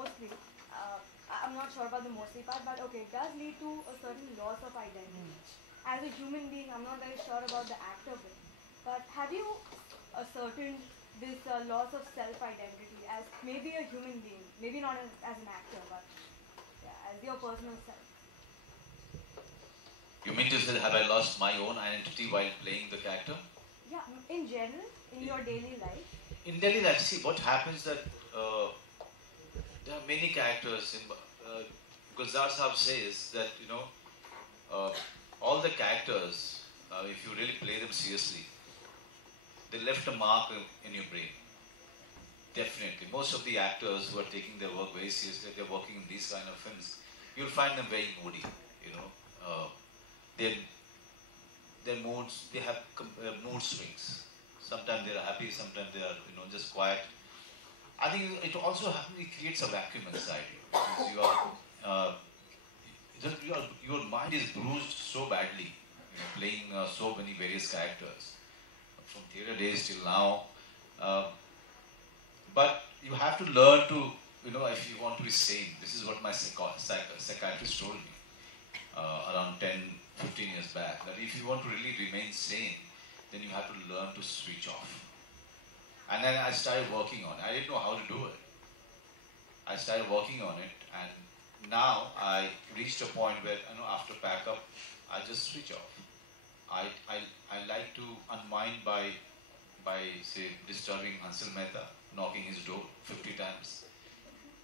mostly, I'm not sure about the mostly part, but okay, it does lead to a certain loss of identity. As a human being, I'm not very sure about the actor bit, but have you ascertained this loss of self-identity as maybe a human being, maybe not as an actor, but yeah, as your personal self? You mean to say, have I lost my own identity while playing the character? Yeah, in general, in your daily life. In daily life, see what happens that there are many characters. Gulzar Saab says that all the characters, if you really play them seriously, they left a mark in your brain. Definitely, most of the actors who are taking their work very seriously, they're working in these kind of films. You'll find them very moody. Their moods, they have mood swings. Sometimes they are happy, sometimes they are just quiet. I think it also creates a vacuum inside you. Because your mind is bruised so badly, playing so many various characters from theatre days till now. But you have to learn to, if you want to be sane. This is what my psychiatrist told me around 10-15 years back, that if you want to really remain sane, then you have to learn to switch off. And then I started working on it. I didn't know how to do it. I started working on it, and now I reached a point where, after pack up, I just switch off. I like to unwind by say, disturbing Hansal Mehta, knocking his door 50 times.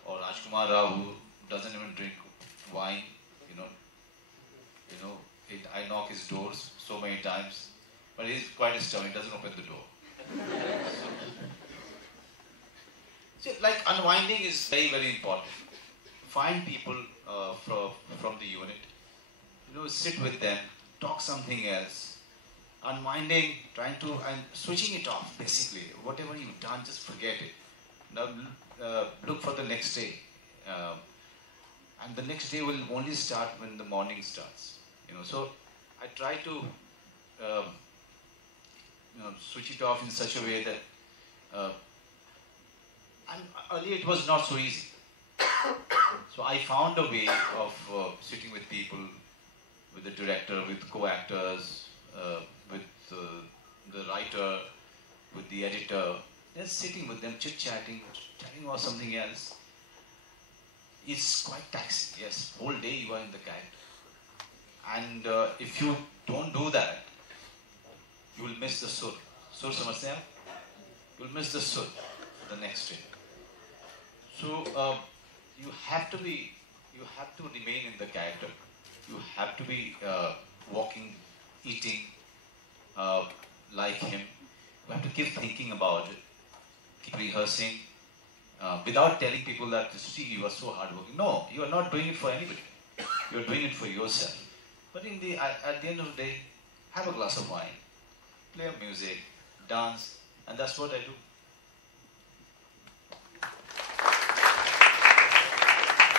Or Rajkumar, who doesn't even drink wine, I knock his doors so many times, but he's quite stubborn, he doesn't open the door. So, like, unwinding is very, very important. Find people from the unit, sit with them, talk something else. Unwinding, and switching it off, basically. Whatever you've done, just forget it. Now, look for the next day. And the next day will only start when the morning starts. So I try to switch it off in such a way that earlier it was not so easy. So I found a way of sitting with people, with the director, with co-actors, with the writer, with the editor, just sitting with them, chit-chatting, chatting about something else. It's quite taxing, yes. Whole day you are in the character. And if you don't do that, you will miss the sur. Sur samajhte hain? You will miss the sur the next day. So you have to remain in the character. You have to be walking, eating like him. You have to keep thinking about it, keep rehearsing, without telling people that, see, you are so hardworking. No, you are not doing it for anybody. You are doing it for yourself. But at the end of the day, have a glass of wine, play music, dance, and that's what I do.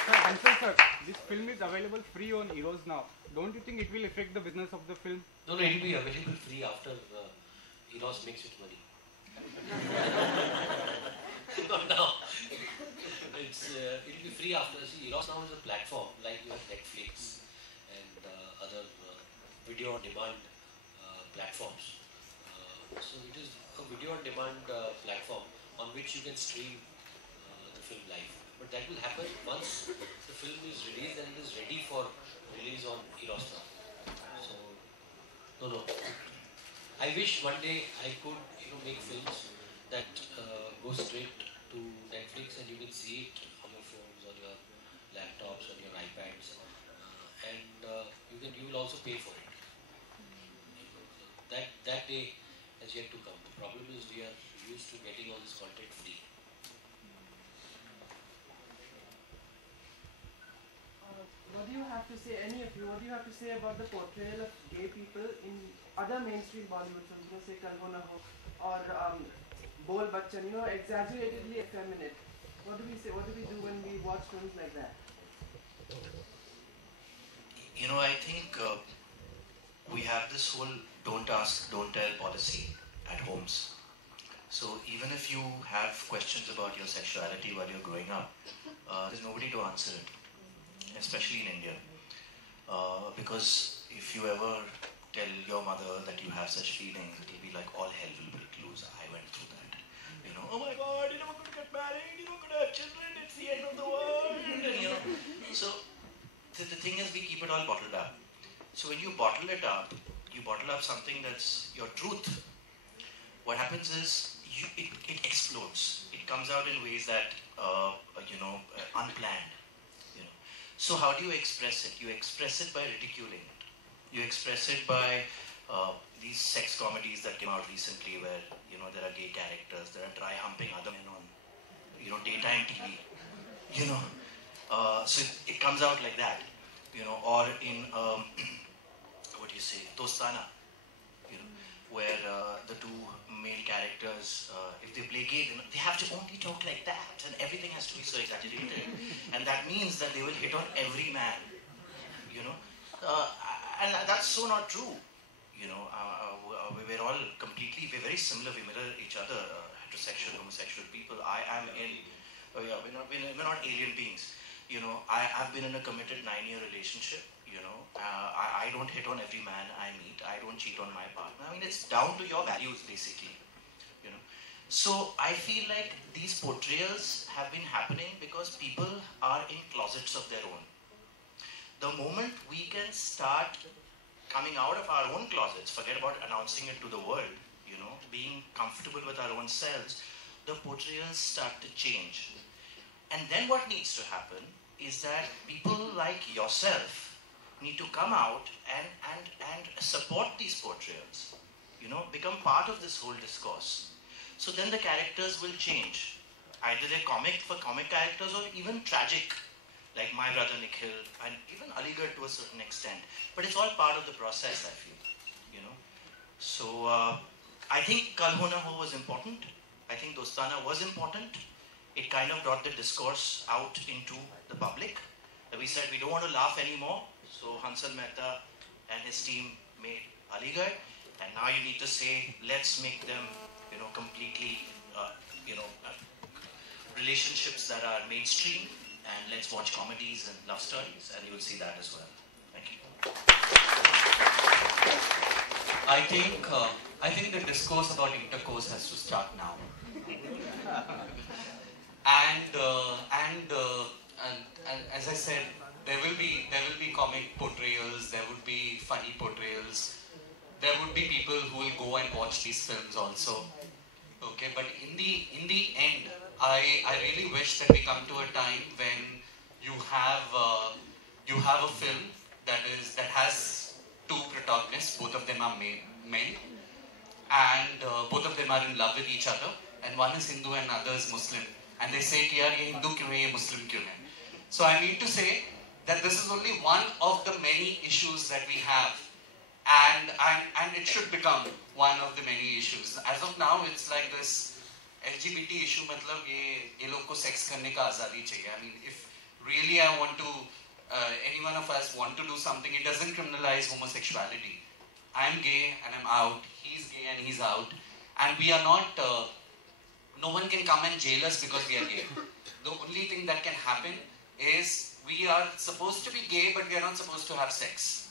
Hansal sir, this film is available free on Eros now. Don't you think it will affect the business of the film? No, it will be available free after Eros makes its money. Not now. It will be free after. See, Eros now is a platform like you have Netflix and other video on demand platforms. So it is a video on demand platform on which you can stream the film live. But that will happen once the film is released and it is ready for release on Eros now. So, no. I wish one day I could, make films that go straight to Netflix and you can see it on your phones, on your laptops, on your iPads, and you will also pay for it. That day has yet to come. The problem is we are used to getting all this content free. What do you have to say, any of you, what do you have to say about the portrayal of gay people in other mainstream Bollywood films, say Kalhona Ho or Bol Bachchan, exaggeratedly effeminate? What do we say, what do we do when we watch films like that? I think we have this whole don't ask, don't tell policy at homes. So even if you have questions about your sexuality while you're growing up, there's nobody to answer it, especially in India. Because if you ever tell your mother that you have such feelings, it'll be like all hell will break loose. I went through that. You know, oh my God, you're not going to get married, you're not going to have children, it's the end of the world. And, you know, so the thing is, we keep it all bottled up. So when you bottle it up, you bottle up something that's your truth. What happens is, it explodes. It comes out in ways that, unplanned. You know. So how do you express it? You express it by ridiculing it. You express it by these sex comedies that came out recently where, you know, there are gay characters, there are dry humping other men on, you know, daytime TV. You know. So it comes out like that. You know, or in, what do you say, Dostana. You know, where the two male characters, if they play gay, they have to only talk like that, and everything has to be so exaggerated. And that means that they will hit on every man, you know. And that's so not true, you know. We're all we're very similar, we mirror each other, heterosexual, homosexual people. I am in, we're not alien beings. You know, I've been in a committed 9-year relationship. You know, I don't hit on every man I meet. I don't cheat on my partner. I mean, it's down to your values, basically. You know, so I feel like these portrayals have been happening because people are in closets of their own. The moment we can start coming out of our own closets, forget about announcing it to the world, you know, being comfortable with our own selves, the portrayals start to change. And then what needs to happen is that people like yourself need to come out and support these portrayals, you know, become part of this whole discourse. So then the characters will change. Either they're comic for comic characters or even tragic, like My Brother Nikhil, and even Aligarh to a certain extent. But it's all part of the process, I feel, you know. So I think Kal Ho Na Ho was important. I think Dostana was important. It kind of brought the discourse out into the public. We said we don't want to laugh anymore. So Hansal Mehta and his team made Aligarh, and now you need to say, let's make them, you know, completely, relationships that are mainstream, and let's watch comedies and love stories, and you will see that as well. Thank you. I think the discourse about intercourse has to start now. And as I said, there will be comic portrayals, there would be funny portrayals, there would be people who will go and watch these films also. Okay, but in the end, I really wish that we come to a time when you have a film that has two protagonists, both of them are men, and both of them are in love with each other, and one is Hindu and other is Muslim, and they say कि यार ये हिंदू क्यों है, ये मुस्लिम क्यों है? So I mean to say that this is only one of the many issues that we have, and it should become one of the many issues. As of now, it's like this LGBT issue, मतलब ये लोग को sex करने का आज़ादी चाहिए. I mean, if really I want to, any one of us want to do something, it doesn't criminalize homosexuality. I'm gay and I'm out, he's gay and he's out, and we are not, no one can come and jail us because we are gay. The only thing that can happen is we are supposed to be gay, but we are not supposed to have sex.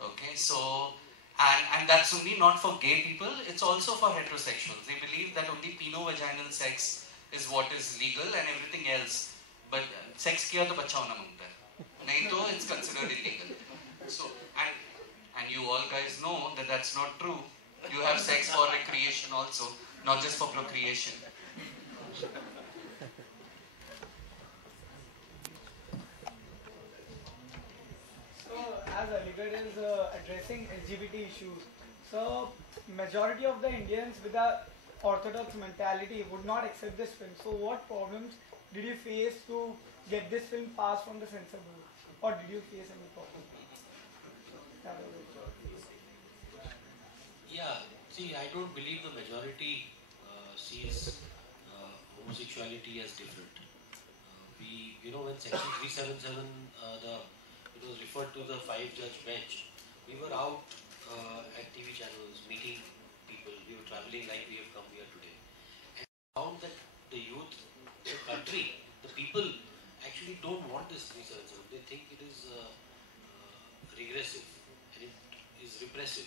Okay, so, and that's only not for gay people, it's also for heterosexuals. They believe that only peno-vaginal sex is what is legal and everything else. But sex kiya to bachcha hona mangta hai. Nahi to it's considered illegal. So, and you all guys know that that's not true. You have sex for recreation also, not just for procreation. So, as Aligarh is addressing LGBT issues, so majority of the Indians with a orthodox mentality would not accept this film. So, what problems did you face to get this film passed from the censor board, or did you face any problem? Yeah, see, I don't believe the majority sees homosexuality as different. When Section 377 it was referred to the 5-judge bench, we were out at TV channels meeting people. We were traveling like we have come here today, and found that the youth, the country, the people actually don't want this 377. They think it is regressive and it is repressive.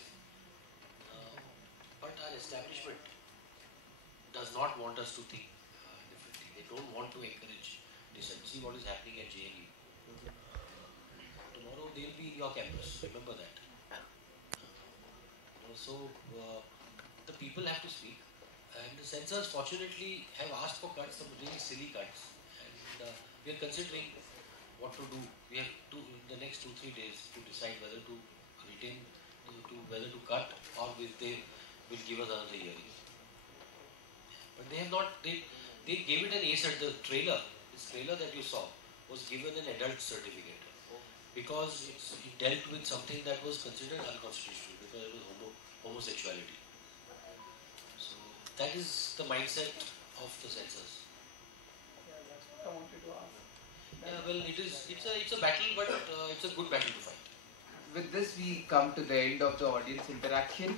But our establishment does not want us to think differently. They don't want to encourage dissent. See what is happening at JNU. Tomorrow they will be in your campus. Remember that. The people have to speak. And the censors fortunately have asked for cuts, some really silly cuts. And we are considering what to do. We have to, in the next 2-3 days, to decide whether to retain, whether to cut, or if they will give us another hearing. But they have not, they gave it an ace at the trailer. This trailer that you saw was given an adult certificate because it dealt with something that was considered unconstitutional because it was homosexuality. So that is the mindset of the censors. Yeah, that's what I wanted to ask. Yeah, well, it's a battle, but it's a good battle to fight. With this, we come to the end of the audience interaction.